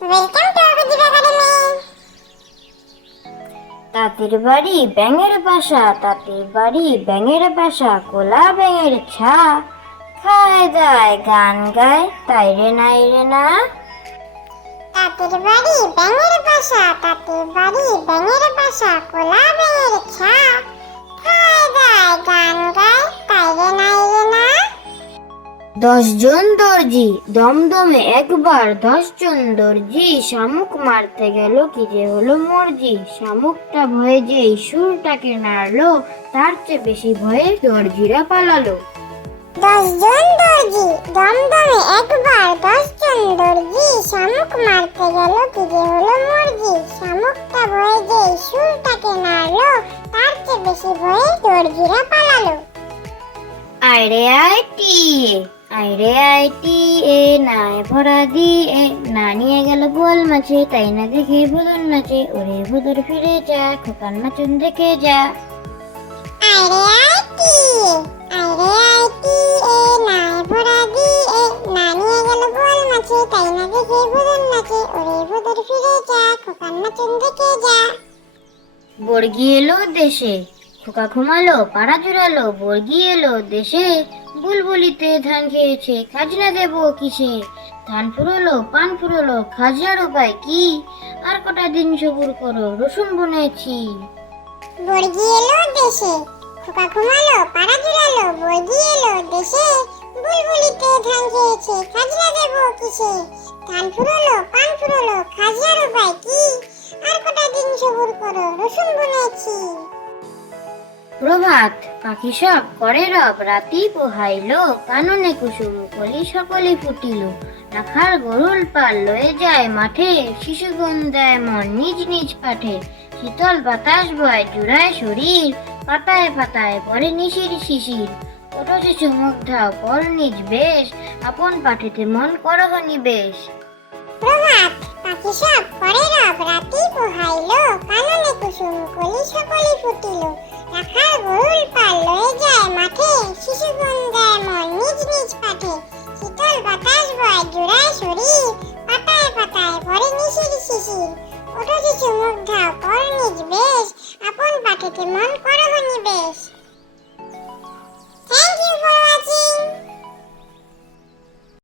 Welcome to Abhijit Academy. তাঁতির বাড়ি ব্যাঙের বাসা, তাঁতির বাড়ি ব্যাঙের বাসা, কোলা ব্যাঙের ছা, খায় দায় গান গায় তাই রে নাই রে না। তাঁতির বাড়ি ব্যাঙের বাসা, তাঁতির বাড়ি ব্যাঙের বাসা, কোলা ব্যাঙের ছা, খায় দায় গান গায় তাই রে নাই রে না। 10 জন দর্জি দমদমে একবার, 10 জন দর্জি শামুক মারতে গেল, কি যে হলো মর্জি। শামুকটা ভয়ে যেই সুরটাকে নাড়লো, তার চেয়ে বেশি ভয়ে দর্জিরা পালালো। 10 জন দর্জি দমদমে একবার, 10 জন দর্জি শামুক মারতে গেল, কি যে হলো মর্জি। শামুকটা ভয়ে যে সুরটাকে নাড়লো, তার চেয়ে বেশি ভয়ে দর্জিরা পালালো। আইরে আইটি আইরে আইটি এ নাই ভরা দিয়ে, না নিয়ে গেল বোয়াল মাছে, তাই না দেখে ভুদর নাচে। ওরে ভুদর ফিরে যা, খোকার নাচন দেখে যা। আইরে আইটি এ নাই ভরা দিয়ে, না নিয়ে গেল বোয়াল মাছে, তাই না দেখে ভুদর নাচে। ওরে ভুদর ফিরে যা, খোকার নাচন দেখে যা। বর্গি এলো দেশে, খোকা ঘুমালো পাড়া জুড়ালো। বর্গি এলো দেশে, বুলবুলিতে ধান খেয়েছে, খাজনা দেবো কিসে। ধান ফুরোলো পান ফুরোলো, খাজনার উপায় কি? আর কটা দিন সবুর করো, রসুন বুনেছি। বর্গি এলো দেশে, খোকা ঘুমালো পাড়া জুড়ালো। বর্গি এলো দেশে, বুলবুলিতে ধান খেয়েছে, খাজনা দেবো কিসে। ধান ফুরোলো পান ফুরোলো, খাজনার উপায় কি? আর কটা দিন সবুর করো, রসুন বুনেছি। প্রভাত পাখি সব করে রব, রাতি পোহাইলো, কাননে কুসুম কলি সকলে ফুটিল। রাখার গরুল পাল লয়ে যায় মাঠে, শিশুগণ দেয় মন নিজ নিজ পাঠে। শীতল বাতাস বয় জুড়ায় শরীর, পাতায় পাতায় পরে নিশির শিশির। ওঠো শিশু মুখ ধাও কর নিজ বেশ, আপন পাঠেতে মন করহ নিবেশ। প্রভাত পাখি সব করে রব, রাতি পোহাইলো, কাননে কুসুম কলি সকলে ফুটিল। রাখার গরুল পাল লয়ে যায় মাঠে, শিশুগণ দেয় মন নিজ নিজ পাঠে। শীতল বাতাস বয় জুড়ায় শরীর, পাতায় পাতায় ভরে নিশির শিশির। ওঠো শিশু মুখ ধাও কর নিজ বেশ, আপন পাঠেতে মন করহ নিবেশ।